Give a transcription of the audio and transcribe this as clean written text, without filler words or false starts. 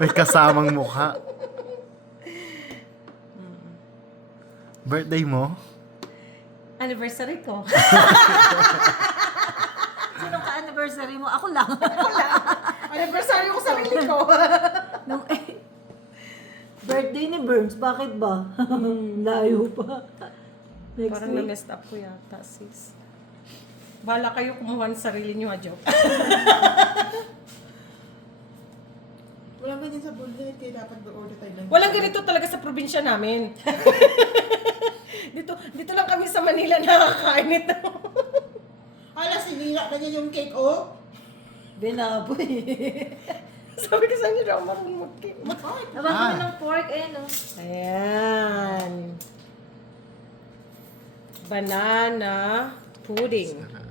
May kasamang mukha. Birthday mo? Anniversary ko. Sino ka-anniversary mo? Ako lang. Anniversary ko sarili ko. Nung, birthday ni Burns, bakit ba? Layo pa. Next Parang week. na-messed up ko yata, sis. Bahala kayo kumuha ng sarili nyo, joke. Walang ganyan sa bullet, kaya dapat order tayo lang. Walang ganito talaga sa probinsya namin. dito lang kami sa Manila nakakain nito. Hala, sinira na niya yung cake, oh. Binaboy. Sabi ko sa inyo daw, marunong mag-cake. Naban kami ng pork, no? Ayan. Banana pudding. Sarap.